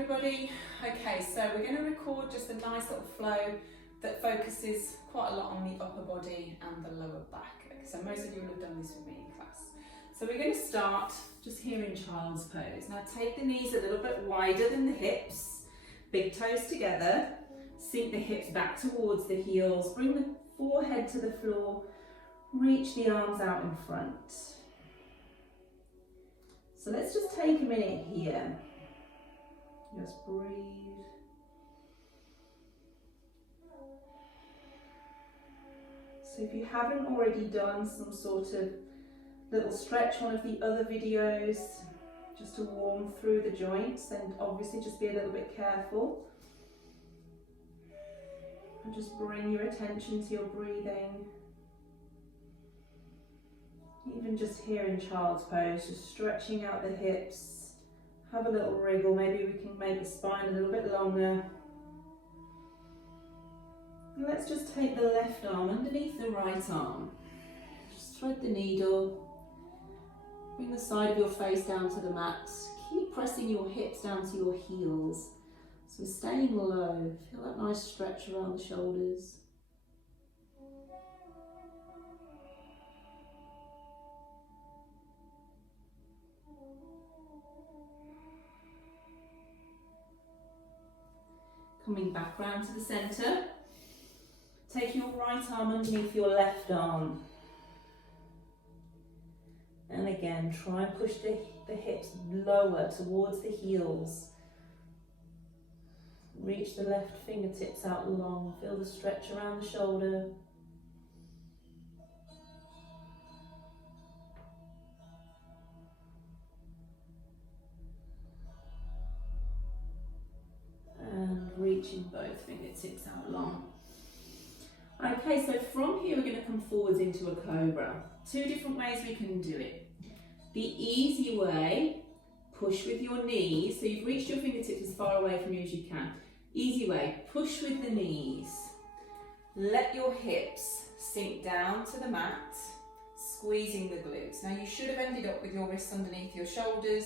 everybody. Okay, so we're going to record just a nice little flow that focuses quite a lot on the upper body and the lower back. Okay, so most of you will have done this with me in class. So we're going to start just here in child's pose. Now take the knees a little bit wider than the hips, big toes together, sink the hips back towards the heels, bring the forehead to the floor, reach the arms out in front. So let's just take a minute here. Just breathe. So if you haven't already done some sort of little stretch, one of the other videos, just to warm through the joints, and obviously just be a little bit careful. And just bring your attention to your breathing. Even just here in child's pose, just stretching out the hips. Have a little wriggle, maybe we can make the spine a little bit longer. And let's just take the left arm underneath the right arm. Just thread the needle. Bring the side of your face down to the mat. Keep pressing your hips down to your heels. So staying low. Feel that nice stretch around the shoulders. Coming back round to the centre. Take your right arm underneath your left arm. And again, try and push the hips lower towards the heels. Reach the left fingertips out long. Feel the stretch around the shoulder. And reaching both fingertips out long. Okay, so from here we're going to come forwards into a cobra. Two different ways we can do it. The easy way, push with your knees. So you've reached your fingertips as far away from you as you can. Easy way, push with the knees. Let your hips sink down to the mat, squeezing the glutes. Now you should have ended up with your wrists underneath your shoulders.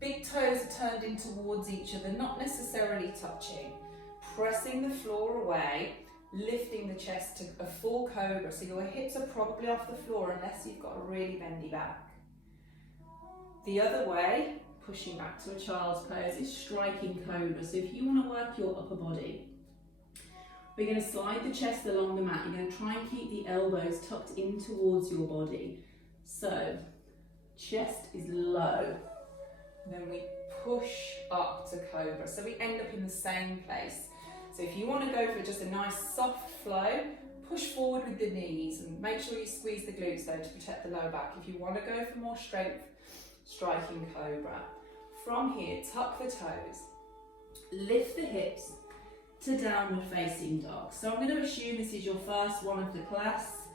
Big toes are turned in towards each other, not necessarily touching. Pressing the floor away, lifting the chest to a full cobra. So your hips are probably off the floor unless you've got a really bendy back. The other way, pushing back to a child's pose, is striking cobra. So if you want to work your upper body, we're going to slide the chest along the mat. You're going to try and keep the elbows tucked in towards your body. So chest is low. Then we push up to cobra. So we end up in the same place. So if you want to go for just a nice soft flow, push forward with the knees and make sure you squeeze the glutes though to protect the lower back. If you want to go for more strength, striking cobra. From here, tuck the toes, lift the hips to downward facing dog. So I'm going to assume this is your first one of the class.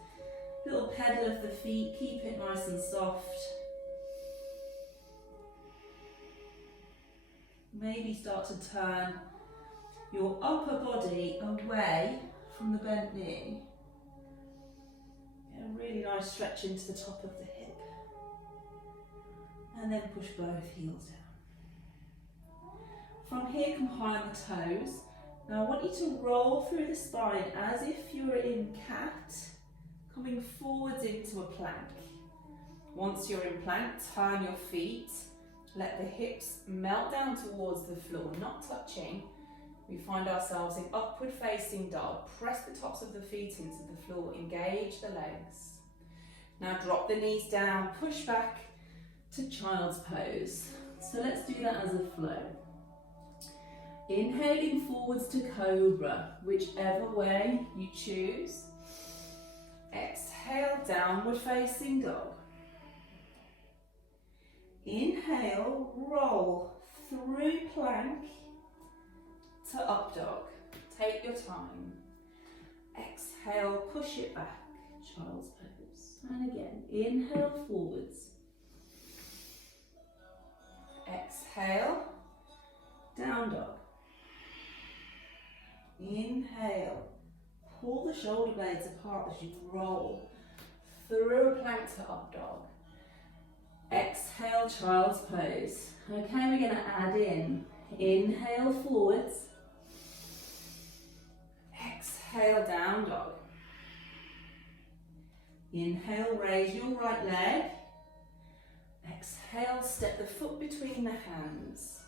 Little pedal of the feet, keep it nice and soft. Maybe start to turn your upper body away from the bent knee. Get a really nice stretch into the top of the hip. And then push both heels down. From here, come high on the toes. Now I want you to roll through the spine as if you were in cat, coming forwards into a plank. Once you're in plank, turn your feet. Let the hips melt down towards the floor, not touching. We find ourselves in upward facing dog. Press the tops of the feet into the floor, engage the legs. Now drop the knees down, push back to child's pose. So let's do that as a flow. Inhaling forwards to cobra, whichever way you choose. Exhale, downward facing dog. Inhale, roll through plank to up dog. Take your time. Exhale, push it back, child's pose. And again, inhale forwards. Exhale, down dog. Inhale, pull the shoulder blades apart as you roll through a plank to up dog. Exhale, child's pose. Okay, we're going to add in Inhale forwards. Exhale, down dog. Inhale, raise your right leg. Exhale, step the foot between the hands.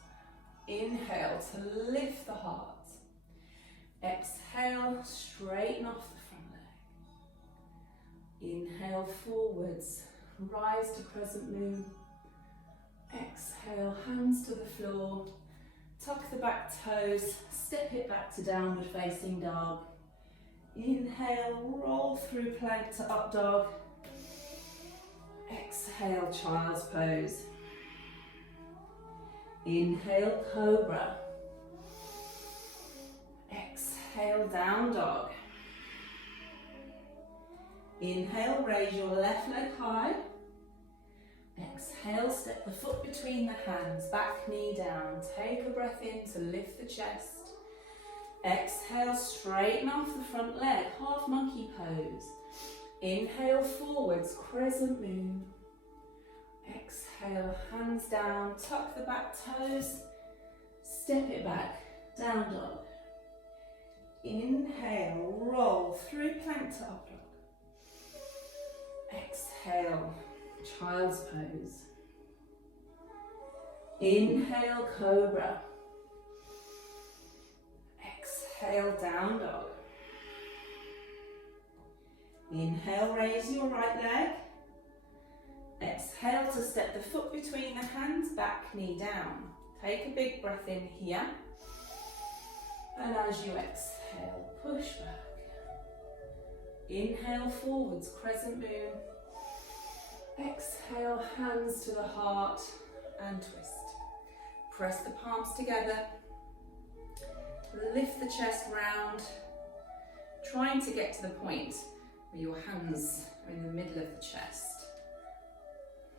Inhale to lift the heart. Exhale, straighten off the front leg. Inhale forwards, rise to crescent moon. Exhale, hands to the floor. Tuck the back toes, step it back to downward facing dog. Inhale, roll through plank to up dog. Exhale, child's pose. Inhale, cobra. Exhale, down dog. Inhale, raise your left leg high. Exhale, step the foot between the hands, back knee down. Take a breath in to lift the chest. Exhale, straighten off the front leg, half monkey pose. Inhale forwards, crescent moon. Exhale, hands down, tuck the back toes, step it back, down dog. Inhale, roll through plank to up dog. Exhale, child's pose. Inhale, cobra. Exhale, down dog. Inhale, raise your right leg. Exhale to step the foot between the hands, back knee down. Take a big breath in here. And as you exhale, push back. Inhale forwards, crescent moon. Exhale, hands to the heart and twist. Press the palms together. Lift the chest round. Trying to get to the point where your hands are in the middle of the chest.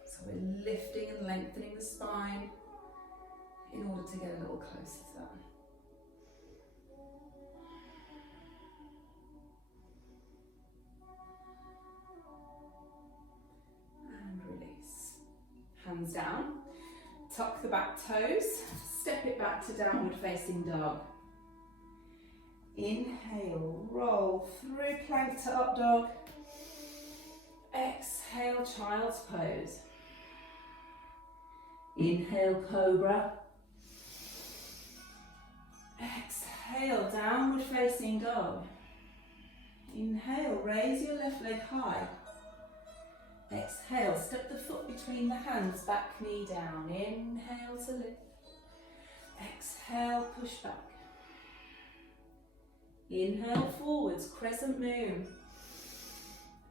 So we're lifting and lengthening the spine in order to get a little closer to that. And release. Hands down. Tuck the back toes. Step it back to downward facing dog. Inhale, roll through plank to up dog. Exhale, child's pose. Inhale, cobra. Exhale, downward facing dog. Inhale, raise your left leg high. Exhale, step the foot between the hands, back knee down. Inhale to lift. Exhale, push back. Inhale forwards, crescent moon.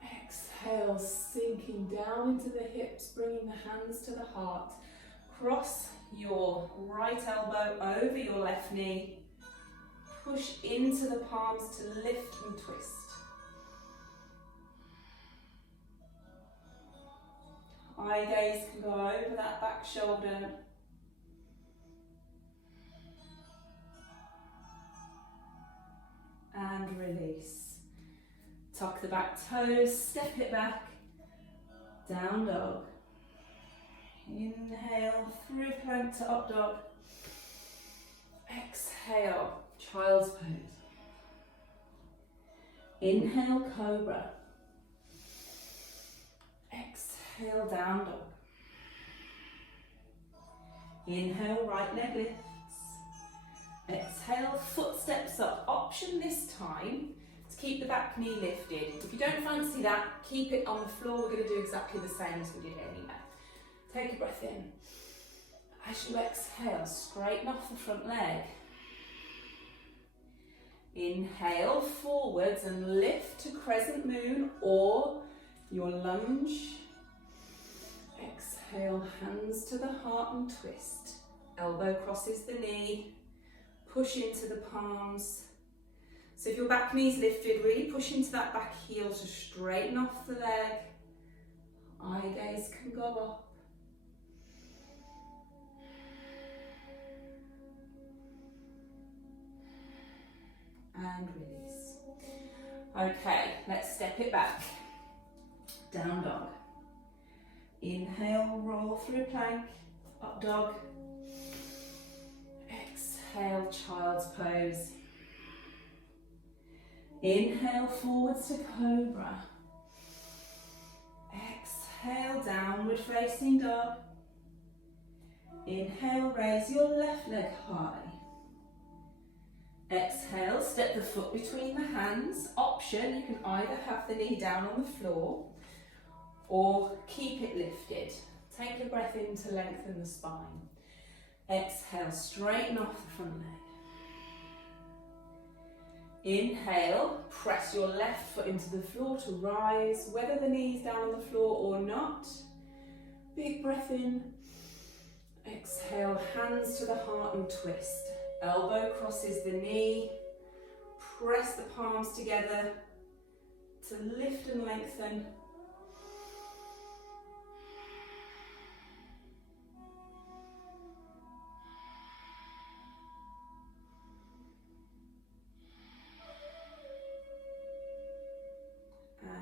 Exhale, sinking down into the hips, bringing the hands to the heart. Cross your right elbow over your left knee. Push into the palms to lift and twist. Eye gaze can go over that back shoulder. And release. Tuck the back toes, step it back, down dog. Inhale, through plank to up dog. Exhale, child's pose. Inhale, cobra. Exhale, down dog. Inhale, right leg lifts. Exhale, foot steps up. Option this time to keep the back knee lifted. If you don't fancy that, keep it on the floor. We're going to do exactly the same as we did anyway. Take a breath in. As you exhale, straighten off the front leg. Inhale forwards and lift to crescent moon or your lunge. Exhale, hands to the heart and twist. Elbow crosses the knee. Push into the palms. So if your back knee's lifted, really push into that back heel to straighten off the leg. Eye gaze can go up. And release. Okay, let's step it back. Down dog. Inhale, roll through plank. Up dog. exhale, child's pose. Inhale, forwards to cobra. Exhale, downward facing dog. Inhale, raise your left leg high. Exhale, step the foot between the hands. Option, you can either have the knee down on the floor or keep it lifted. Take a breath in to lengthen the spine. Exhale, straighten off the front leg. Inhale, press your left foot into the floor to rise, whether the knee's down on the floor or not. Big breath in. Exhale, hands to the heart and twist. Elbow crosses the knee. Press the palms together to lift and lengthen.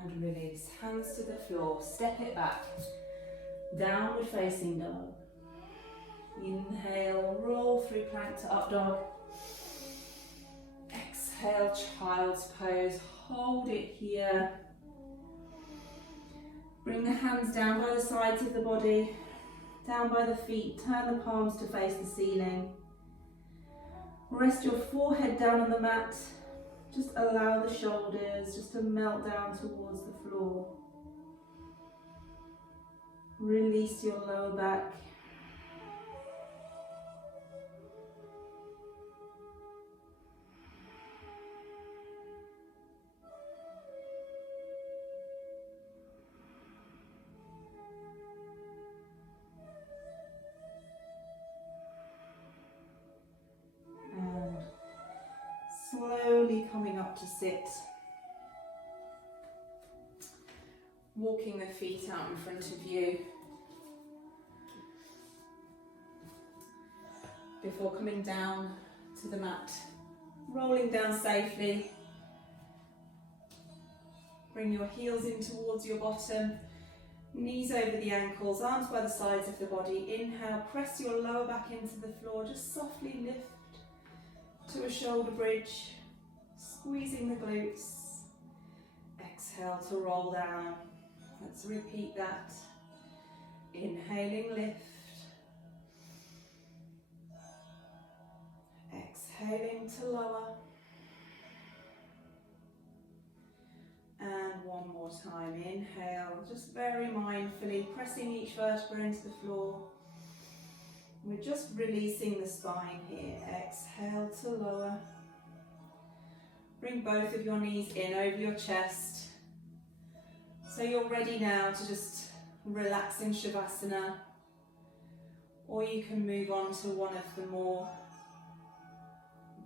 And release, hands to the floor, step it back. Downward facing dog. Inhale, roll through plank to up dog. Exhale, child's pose, hold it here. Bring the hands down by the sides of the body, down by the feet, turn the palms to face the ceiling. Rest your forehead down on the mat. Just allow the shoulders just to melt down towards the floor. Release your lower back. And slowly coming up to sit. Walking the feet out in front of you. Before coming down to the mat, rolling down safely. Bring your heels in towards your bottom, knees over the ankles, arms by the sides of the body. Inhale, press your lower back into the floor, just softly lift to a shoulder bridge, squeezing the glutes. Exhale to roll down. Let's repeat that. Inhaling, lift. Exhaling to lower. And one more time. Inhale, just very mindfully pressing each vertebra into the floor. We're just releasing the spine here. Exhale to lower. Bring both of your knees in over your chest. So you're ready now to just relax in Shavasana, or you can move on to one of the more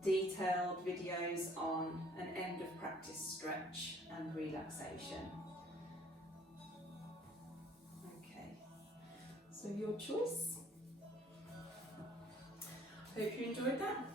detailed videos on an end of practice stretch and relaxation. Okay, so your choice. Hope you enjoyed that.